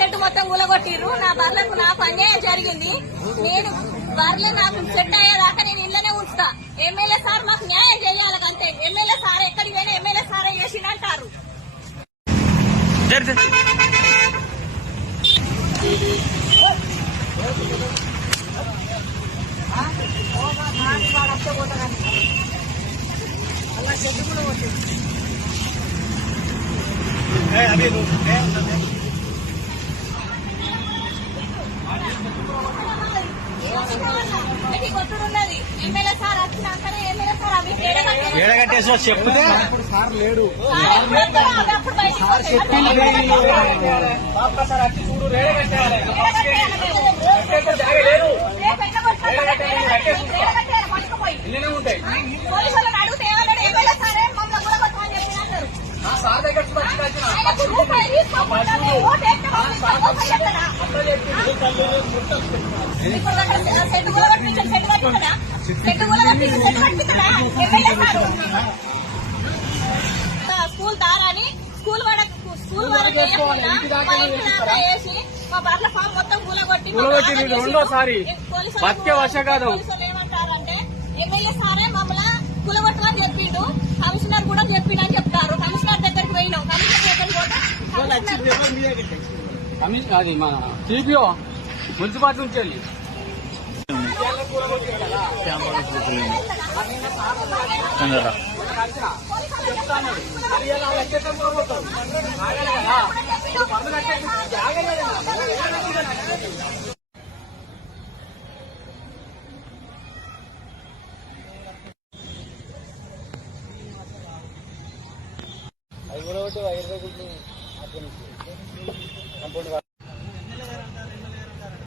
Set మొత్తం కూలగొట్టిర్రు. నా బర్లకు నాకు అన్యాయం జరిగింది. నేను బర్రెలు నాకు సెట్ అయ్యేదాకా నేను ఇళ్ళనే ఉంచుతా. ఎమ్మెల్యే సార్ మాకు న్యాయం చేయాలి అంతే. ఎమ్మెల్యే సార్ ఎక్కడికి పోయినా ఎమ్మెల్యే సారే చేసిందంటారు. కొట్టుడున్నది. ఎమ్మెల్యే సార్ వచ్చినాకనే ఎమ్మెల్యే సార్ అవి ఏడగట్టేసో చెప్తే సార్ లేడు. పోలీసులను అడిగితే ఏమన్నాడు? ఎమ్మెల్యే సారే మమ్మల్ని కూడా కొట్టమని చెప్పినారు. సార్ దగ్గర ఆయనకు రూపాయి తీసుకోకుండా ఓటు వేస్తే సెట్టు కూడా కట్టించాడు. సెట్టు కట్టుకున్నా సెట్టు కూడా సెట్టు కట్టించడా ఎమ్మెల్యే సారు. స్కూల్ దారాని స్కూల్ వరకు వేసి మా బర్ల ఫామ్ మొత్తం కూలగొట్టి రెండోసారి ఏమంటారంటే ఎమ్మెల్యే సారే మమ్మల్ని కూలగొట్టమని చెప్పిండు. కమిషనర్ కూడా చెప్పిండు అని చెప్తారు. కమిషనర్ దగ్గరికి పోయినాం. కమిషనర్ దగ్గరికి పోతే అది మన టీపీఓ మున్సిపాలిటీ నుంచి వెళ్ళి అది కూడా ఒకటి 20 రూపాయలు